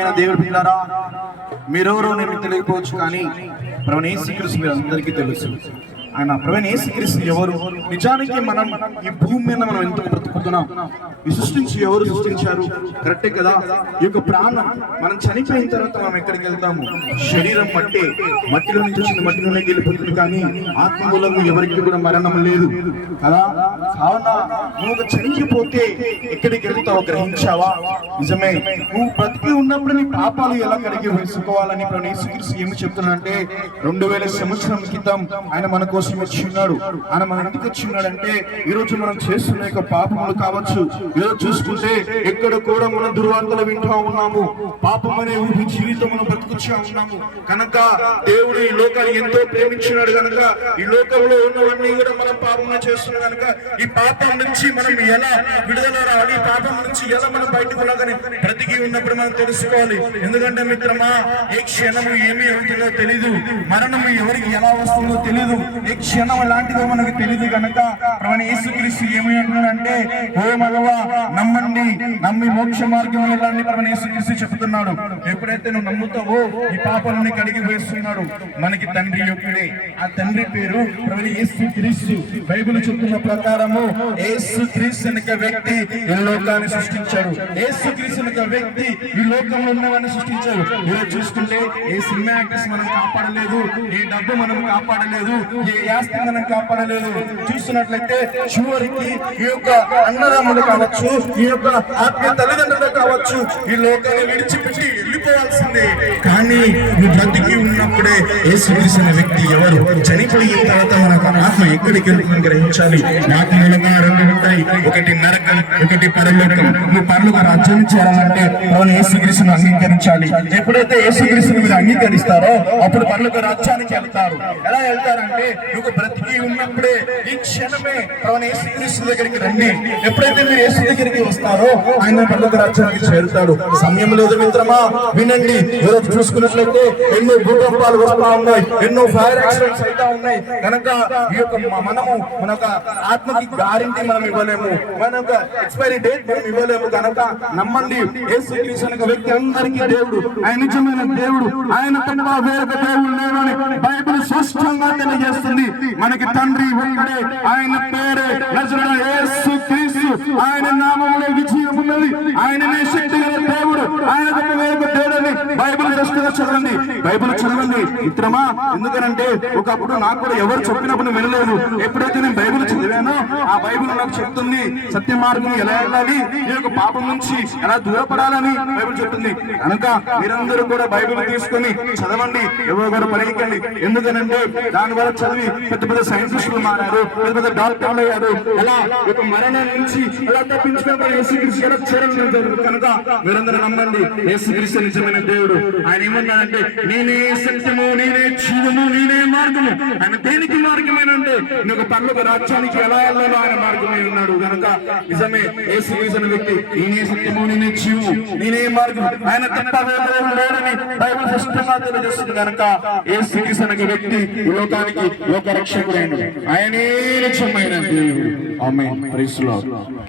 ఆయన దేవుడు పిల్లారా మీరెవరో నేను తెలియకపోవచ్చు కానీ ప్రవణ యేసుక్రీస్తు మీరు అందరికీ తెలుసు. ఆయన ప్రవీణ యేసుక్రీస్తు ఎవరు? నిజానికి మనం ఈ భూమి మీద మనం ఎంతో బ్రతుకుతున్నాం? ఈ సృష్టించి ఎవరు సృష్టించారు? కరెక్టే కదా? ఈ యొక్క ప్రాణం మనం చనిపోయిన తర్వాత మనం ఎక్కడికి వెళ్తాము? శరీరం మట్టి. మట్టిలో నుంచి వచ్చిన మట్టిలోనే వెళ్ళిపోతుంది కానీ ఆత్మూలము ఎవరికి కూడా మరణం లేదు. కదా? కావున నువ్వు చనిపోతే ఎక్కడికి వెళ్తావో? గ్రహించావా? నిజమే. నువ్వు బ్రతికి ఉన్నప్పుడు నీ పాపాలు ఎలా కడిగి వేసుకోవాలని ఇప్పుడు యేసుక్రీస్తు ఏమి చెప్తున్నానంటే రెండు వేల సంవత్సరం క్రితం ఆయన మన కోసం వచ్చి ఉన్నాడు ఆయన మన ఇంటికి వచ్చి ఉన్నాడంటే ఈ రోజు మనం చేస్తున్న యొక్క పాపములు కావచ్చు. ఈరోజు చూసుకుంటే ఎక్కడ కూడా మనం దుర్వార్తలు వింటూ ఉన్నాము. పాపం అనే ఊపి జీవితం మనం బ్రతుకుచూ ఉన్నాము. కనుక దేవుడు ఈ లోకాన్ని ఎంతో ప్రేమించినాడు కనుక ఈ లోకంలో ఉన్నవన్నీ కూడా మనం పాపం చేస్తున్నాం కనుక ఈ పాపం నుంచి మనం ఎలా విడుదల రావాలి? పాపం నుంచి ఎలా మనం బయటకు రాగానే బ్రతికి ఉన్నప్పుడు మనం తెలుసుకోవాలి. ఎందుకంటే మిత్రమా ఏ క్షణము ఏమి అవుతుందో తెలీదు. మరణం ఎవరికి ఎలా వస్తుందో తెలీదు. ఏ క్షణం లాంటిదో మనకు తెలియదు కనుక ప్రవణ యేసుక్రీస్తు ఏమి అంటున్నాడంటే ఓ మగవా నమ్మండి నమ్మి మోక్ష మార్గం వెళ్ళాలని ప్రవణ యేసుక్రీస్తు చెప్తున్నాడు. ఎప్పుడైతే నువ్వు నమ్ముతావో ఈ పాపాలని కడిగి వేస్తున్నాడు. మనకి తండ్రి యొక్కడే ఆ తండ్రి పేరు ప్రవణ యేసు క్రీస్తు బైబిల్ చెప్తున్న ప్రకారము యేసు క్రీస్తు అనే వ్యక్తి ఈ లోకాన్ని సృష్టించాడు. యేసు క్రీస్తు వ్యక్తి ఈ లోకంలో ఉన్నవాడిని సృష్టించాడు. ఈరోజు చూసుకుంటే ఏ సినిమా యాక్టర్స్ మనం కాపాడలేదు ఏ డబ్బు మనం కాపాడలేదు ఏ యాస్తి మనం కాపాడలేదు. చూస్తున్నట్లయితే వారికి ఈ యొక్క అన్నరాములు కావచ్చు ఈ యొక్క ఆత్మీయ తల్లిదండ్రులు కావచ్చు ఈ లోకాన్ని విడిచిపెట్టి చనిపోవాల్సిందే కానీ నువ్వు బ్రతికి ఉన్నప్పుడే యేసుక్రీస్తు అనే వ్యక్తి ఎవరు? చనిపోయిన తర్వాత మనకు ఆత్మ ఎక్కడికి వెళ్తుందని గ్రహించాలి? నాకు మూలంగా రెండు ఉంటాయి. ఒకటి నరకం ఒకటి పరలోకం. నువ్వు పరలోక రాజ్యం చేయాలంటే అవును యేసుక్రీస్తును అంగీకరించాలి. ఎప్పుడైతే యేసుక్రీస్తుని మీరు అంగీకరిస్తారో అప్పుడు పరలోక రాజ్యానికి వెళ్తారు. ఎలా వెళ్తారంటే నువ్వు బ్రతికి ఉన్నప్పుడే ఈ క్షణమే అవును యేసుక్రీస్తు దగ్గరికి రండి. ఎప్పుడైతే మీరు యేసు దగ్గరికి వస్తారో ఆయన పరలోక రాజ్యానికి చేరుతాడు. సమయం లేదు మిత్రమా? వినండి. ఈరోజు చూసుకున్నట్లయితే ఎన్నో భూకంపాలు వస్తా ఉన్నాయి. ఎన్నో ఫైర్ యాక్సిడెంట్స్ అయితే ఉన్నాయి. కనుక ఈ యొక్క మనము మన యొక్క ఆత్మకి గ్యారంటీ మనం ఇవ్వలేము. మన యొక్క ఎక్స్పైరీ డేట్ మనం ఇవ్వలేము. కనుక నమ్మండి. యేసు క్రీస్తు అనే వ్యక్తి అందరికీ దేవుడు. ఆయన నిజమైన దేవుడు. ఆయన తప్ప వేరొక దేవుడు లేవని బైబిల్ స్పష్టంగా తెలియజేస్తుంది. మనకి తండ్రి ఒక్కడే. ఆయన పేరే నజరుడైన యేసు క్రీస్తు ఆయన నామములో విజయం ఉన్నది ఆయననే శక్తి గల దేవుడు ఆయన తప్ప వేరొక దేవుడని బైబుల్ స్పష్టంగా చదవండి. బైబుల్ చదవండి. మిత్రమా ఎందుకనంటే ఒకప్పుడు నాకు కూడా ఎవరు చెప్పినప్పుడు వినలేదు. ఎప్పుడైతే నేను బైబుల్ చదివానో ఆ బైబిల్ నాకు చెప్తుంది సత్య మార్గం ఎలా వెళ్ళాలి ఈ యొక్క పాపం నుంచి ఎలా దూరపడాలని బైబిల్ చెప్తుంది. కనుక మీరందరూ కూడా బైబిల్ తీసుకొని చదవండి ఎవరు కూడా పడేయకండి ఎందుకనంటే దాని వల్ల చదివి పెద్ద పెద్ద సైంటిస్టులు మారారు పెద్ద పెద్ద డాక్టర్లు అయ్యారు. ఎలా? ఒక మరణం నుంచి ఎలా తప్పించుకోవడం యేసుక్రీస్తు ఎలా చేరడం జరుగుతుంది కనుక మీరందరూ నమ్మండి యేసుక్రీస్తు నిజమైన దేవుడు. ఆయన ఏమన్నాడంటే నేనే సత్యము నేనే జీవము నేనే మార్గము. ఆయన దేనికి మార్గమేనంటే నువ్వు పర్లోక రాజ్యానికి ఎలా ఆయన మార్గమై ఉన్నాడు. కనుక నిజమే యేసుక్రీస్తు అనే వ్యక్తి నేనే సత్యము నేనే జీవము నేనే మార్గం. ఆయన తప్ప లేదని దేవుడు బైబిల్ స్పష్టంగా తెలియజేస్తుంది. కనుక యేసుక్రీస్తు అనే వ్యక్తి ఈ లోకానికి లోక రక్షకుడైన ఆయనే నిజమైన దేవుడు. ఆమె ప్రైస్